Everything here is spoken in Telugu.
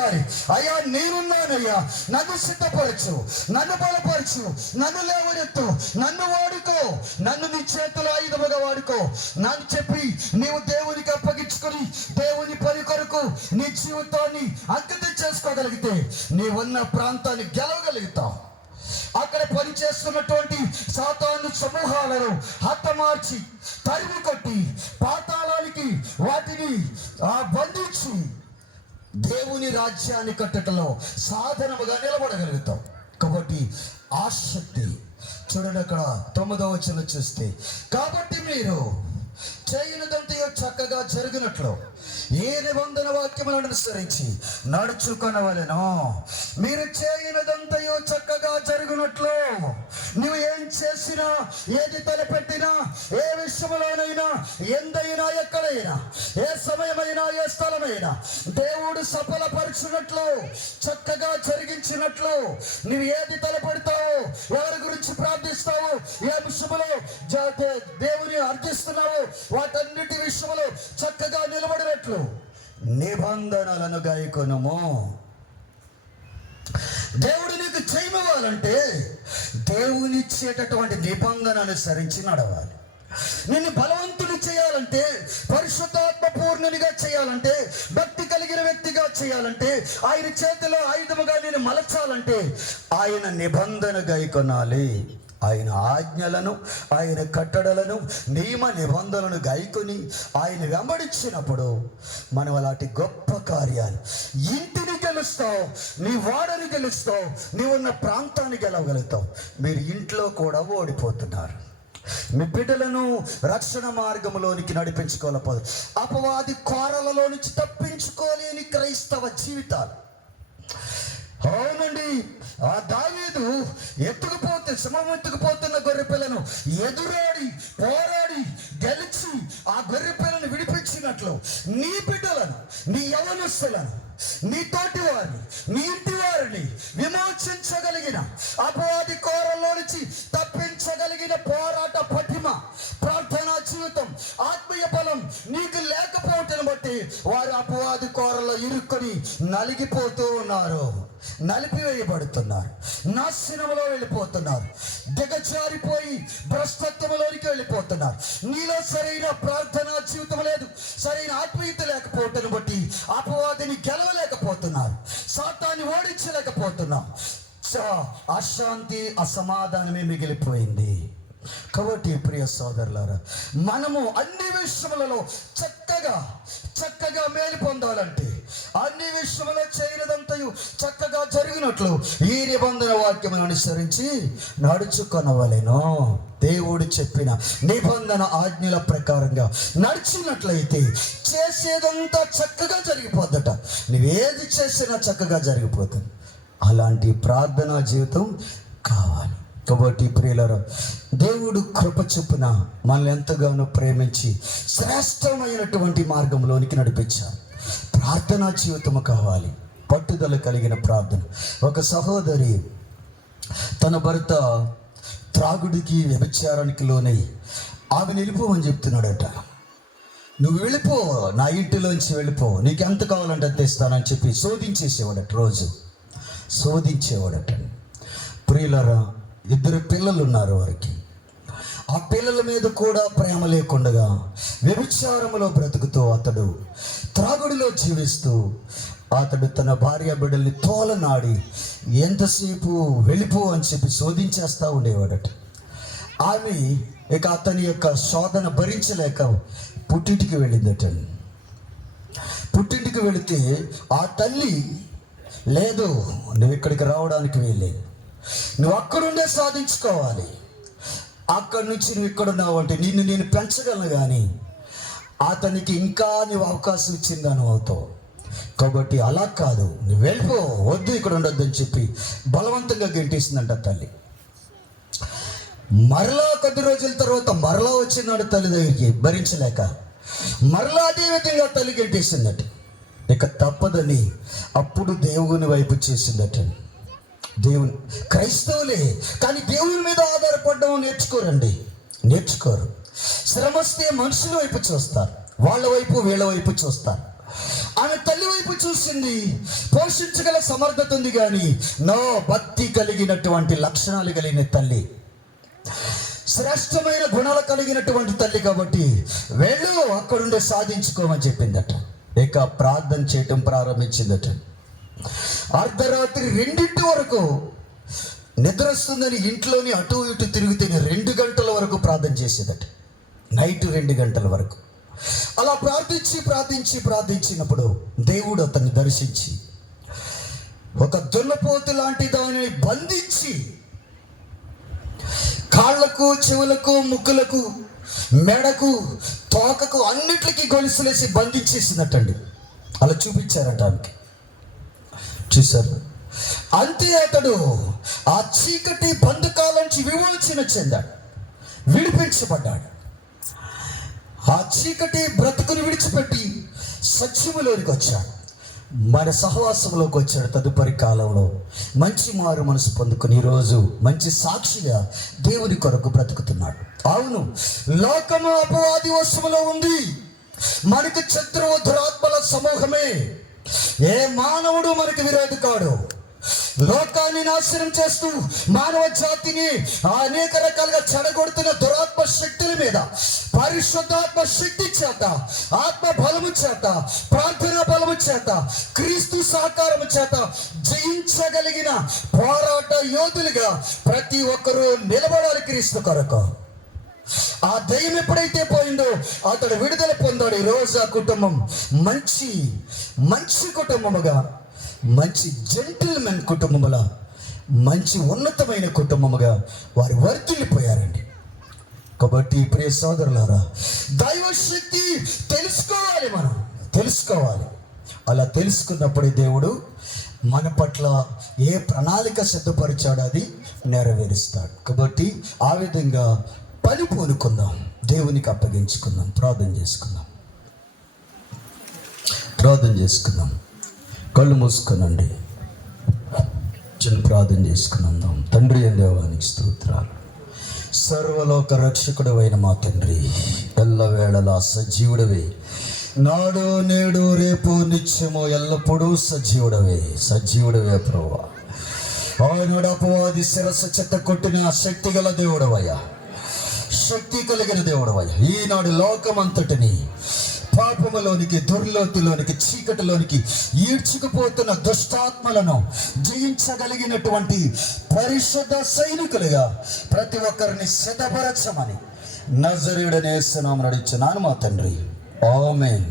అడగాలి. అయ్యా నేనున్నానయ్యా, నన్ను సిద్ధపరచు, నన్ను బలపరచు, నన్ను లేవనెత్తు, నన్ను వాడుకో, నన్ను నీ చేతుల ఆయుధముగా వాడుకో నన్ను చెప్పి నీవు దేవునికి అప్పగించుకొని దేవుని పని కొరకు నీ జీవితాన్ని అంకితం చేసుకోగలిగితే నీవున్న ప్రాంతాన్ని గెలవగలుగుతావు. అక్కడ పనిచేస్తున్నటువంటి సాతాను సమూహాలను హతమార్చి తరిమి కొట్టి పాతాళానికి వాటిని బంధించి దేవుని రాజ్యాన్ని కట్టడంలో సాధనముగా నిలబడగలుగుతాం. కాబట్టి ఆసక్తి చూడండి, అక్కడ 9వ వచనం చూస్తే, కాబట్టి మీరు చేయనిదంతయో చక్కగా జరిగినట్లు ఏ నిబంధన వాక్యములను అనుసరించి నడుచుకొనవలెనో. మీరు చేయనిదంతయో చక్కగా జరిగినట్లు, నువ్వు ఏం చేసినా, ఏది తలపెట్టినా, ఏ విషయంలోనైనా, ఎందైనా, ఎక్కడైనా, ఏ సమయమైనా, ఏ స్థలమైనా దేవుడు సఫలపరచునట్లు, చక్కగా జరిగించినట్లు, నువ్వు ఏది తలపెడతావో, ఎవరి గురించి ప్రార్థిస్తావో, ఏ విషయంలో దేవుని అర్థిస్తున్నావో, వాటన్నిటి విషయంలో చక్కగా నిలబడినట్లు నిబంధనలను గాయకొనుము. దేవుడు నీకు చేయమవ్వాలంటే దేవునిచ్చేటటువంటి నిబంధన అనుసరించి నడవాలి. నిన్ను బలవంతుని చేయాలంటే, పరిశుద్ధాత్మ పూర్ణునిగా చేయాలంటే, భక్తి కలిగిన వ్యక్తిగా చేయాలంటే, ఆయన చేతిలో ఆయుధముగా నేను మలచాలంటే ఆయన నిబంధన గాయకొనాలి. ఆయన ఆజ్ఞలను, ఆయన కట్టడలను, నియమ నిబంధనలను గాయకొని ఆయన వెంబడించినప్పుడు మనం అలాంటి గొప్ప కార్యాలు, ఇంటిని గెలుస్తావు, నీ వాడని గెలుస్తావు, నీవున్న ప్రాంతాన్ని గెలవగలుగుతావు. మీరు ఇంట్లో కూడా ఓడిపోతున్నారు. మీ బిడ్డలను రక్షణ మార్గంలోనికి నడిపించుకోలేకపోదు. అపవాది కోరలలో నుంచి తప్పించుకోలేని క్రైస్తవ జీవితాలు. అవునండి, ఆ దావీదు ఎత్తుకుపోతున్న గొర్రె పిల్లను ఎదురాడి పోరాడి గెలిచి ఆ గొర్రె పిల్లను విడిపించినట్లు నీ బిడ్డలను, నీ యవనస్తులను, నీ తోటి వారిని, నీ ఇంటి వారిని విమోచించగలిగిన, అపవాది కోరల్లో నుంచి తప్పించగలిగిన పోరాట పటిమ, ప్రార్థనా జీవితం, ఆత్మీయ బలం నీకు లేకపోవటం బట్టి వారు అపవాది కోరలో ఇరుక్కొని నలిగిపోతూ ఉన్నారు, నలిపివేయబడుతున్నారు, నాశనంలో వెళ్ళిపోతున్నారు, దిగజారిపోయి భ్రష్టత్వంలోనికి వెళ్ళిపోతున్నారు. నీలో సరైన ప్రార్థనా జీవితం లేదు, సరైన ఆత్మీయత లేకపోవటం బట్టి అపవాదిని గెలవలేకపోతున్నారు, సాతాన్ని ఓడించలేకపోతున్నాం. అశాంతి, అసమాధానమే మిగిలిపోయింది. కాబట్టి ప్రియ సోదరులారా, మనము అన్ని విషయములలో చక్కగా మేలు పొందాలంటే, అన్ని విషయములో చేయనిదంతయు చక్కగా జరిగినట్లు ఈ నిబంధన వాక్యమును అనుసరించి నడుచుకొనవలెను. దేవుడు చెప్పిన నిబంధన ఆజ్ఞల ప్రకారంగా నడిచినట్లయితే చేసేదంతా చక్కగా జరిగిపోద్దట. నువ్వేది చేసినా చక్కగా జరిగిపోతుంది. అలాంటి ప్రార్థనా జీవితం కావాలి. కాబట్టి ప్రియులారా, దేవుడు కృప చొప్పున మనల్ని ఎంతగానో ప్రేమించి శ్రేష్టమైనటువంటి మార్గంలోనికి నడిపించారు. ప్రార్థనా జీవితము కావాలి, పట్టుదల కలిగిన ప్రార్థన. ఒక సహోదరి తన భర్త త్రాగుడికి, వ్యభిచారానికి లోనై ఆమె వెళ్ళిపోమని చెప్తున్నాడట. నువ్వు వెళ్ళిపో, నా ఇంటిలోంచి వెళ్ళిపో, నీకు ఎంత కావాలంటే అంత ఇస్తానని చెప్పి శోధించేసేవాడట, రోజు శోధించేవాడట. ప్రియులారా, 2 పిల్లలు ఉన్నారు వారికి. ఆ పిల్లల మీద కూడా ప్రేమ లేకుండా వ్యభిచారములో బ్రతుకుతూ అతడు త్రాగుడిలో జీవిస్తూ అతడు తన భార్య బిడ్డల్ని తోలనాడి ఎంతసేపు వెళ్ళిపో అని చెప్పి శోధించేస్తూ ఉండేవాడట. ఆమె ఇక అతని యొక్క శోధన భరించలేక పుట్టింటికి వెళ్ళిందట. పుట్టింటికి వెళితే ఆ తల్లి, లేదు నువ్వు ఇక్కడికి రావడానికి వీల్లేదు, నువ్వు అక్కడుండే సాధించుకోవాలి, అక్కడి నుంచి నువ్వు ఇక్కడున్నావు అంటే నేను పెంచగలను, కానీ అతనికి ఇంకా నువ్వు అవకాశం ఇచ్చిందని అవుతావు. కాబట్టి అలా కాదు, నువ్వు వెళ్ళిపో, వద్దు ఇక్కడ ఉండొద్దు అని చెప్పి బలవంతంగా గెంటేసిందంట తల్లి. మరలా కొద్ది రోజుల తర్వాత మరలా వచ్చినాడు తల్లి దగ్గరికి, భరించలేక మరలా అదే విధంగా తల్లి గెంటేసిందట. ఇక తప్పదని అప్పుడు దేవుని వైపు చేసిందట. దేవుని క్రైస్తవులే, కానీ దేవుని మీద ఆధారపడడం నేర్చుకోరు. శ్రమ వస్తే మనుషుల వైపు చూస్తారు, వాళ్ళ వైపు వీళ్ళ వైపు చూస్తారు. ఆమె తల్లి వైపు వైపు చూసింది, పోషించగల సమర్థత ఉంది, కానీ భక్తి కలిగినటువంటి లక్షణాలు కలిగిన తల్లి, శ్రేష్టమైన గుణాలు కలిగినటువంటి తల్లి. కాబట్టి వెళ్ళు, అక్కడుండే సాధించుకోమని చెప్పిందట. ఇక ప్రార్థన చేయటం ప్రారంభించిందట. అర్ధరాత్రి 2 వరకు నిద్ర వస్తుందని ఇంట్లోని అటు ఇటు తిరిగితే 2 గంటల వరకు ప్రార్థన చేసేదట. నైట్ 2 గంటల వరకు అలా ప్రార్థించినప్పుడు దేవుడు అతన్ని దర్శించి ఒక దున్నపోతు లాంటి దానిని బంధించి కాళ్లకు, చెవులకు, ముక్కులకు, మెడకు, తోకకు అన్నిటికీ గొలుసులేసి బంధించేసిందటండి. అలా చూపించారట ఆమెకి. చూశారు. అంతే అతడు ఆ చీకటి బంధకాల నుంచి విమోచన చెందాడు, విడిపించబడ్డాడు. ఆ చీకటి బ్రతుకుని విడిచిపెట్టి సత్యములోనికి వచ్చాడు, మన సహవాసంలోకి వచ్చాడు. తదుపరి కాలంలో మంచి మారు మనసు పొందుకుని ఈరోజు మంచి సాక్షిగా దేవుని కొరకు బ్రతుకుతున్నాడు. అవును, లోకము అపవాది వశములో ఉంది. మనకు శత్రువు దురాత్మల సమూహమే. ఏ మానవుడు మనకు విరోధి కాడు. లోకాన్ని నాశనం చేస్తూ మానవ జాతిని అనేక రకాలుగా చెడగొడుతున్న దురాత్మ శక్తుల మీద పరిశుద్ధాత్మ శక్తి చేత, ఆత్మ బలము చేత, ప్రార్థనా బలము చేత, క్రీస్తు సహకారము చేత జయించగలిగిన పోరాట యోధులుగా ప్రతి ఒక్కరూ నిలబడాలి క్రీస్తు కొరకు. ఆ దయ్యం ఎప్పుడైతే పోయిందో అతడు విడుదల పొందాడు. ఈరోజు ఆ కుటుంబం మంచి కుటుంబముగా, మంచి జెంటిల్మెన్ కుటుంబములా, మంచి ఉన్నతమైన కుటుంబముగా వారు వర్ధిల్లిపోయారండి. కాబట్టి ప్రియ సోదరులారా, దైవశక్తి మనం తెలుసుకోవాలి. అలా తెలుసుకున్నప్పుడే దేవుడు మన పట్ల ఏ ప్రణాళిక సిద్ధపరిచాడో అది నెరవేరుస్తాడు. కాబట్టి ఆ విధంగా పని పూనుకుందాం, దేవునికి అప్పగించుకుందాం, ప్రార్థన చేసుకుందాం. కళ్ళు మూసుకునండి, చిన్న ప్రార్థన చేసుకున్నాం. తండ్రి దేవానికి స్తోత్రాలు. సర్వలోక రక్షకుడు అయిన మా తండ్రి, ఎల్లవేళలా సజీవుడవే, నాడు నేడు రేపు నిత్యము ఎల్లప్పుడూ సజీవుడవే ప్రభువా. ఆనాడు అపవాది శిరస్సు చెత్త కొట్టిన శక్తి గల దేవుడవయ్యా, శక్తి కలిగిన దేవుడవయ్యా. ఈనాడు లోకమంతటిని పాపములోనికి, దుర్లోతిలోనికి, చీకటిలోనికి ఈడ్చుకుపోతున్న దుష్టాత్మలను జయించగలిగినటువంటి పరిశుద్ధ సైనికులుగా ప్రతి ఒక్కరిని సిద్ధపరచమని నజరేయుడైన యేసు నామమున అడుగుచున్నాను మా తండ్రి. ఆమేన్.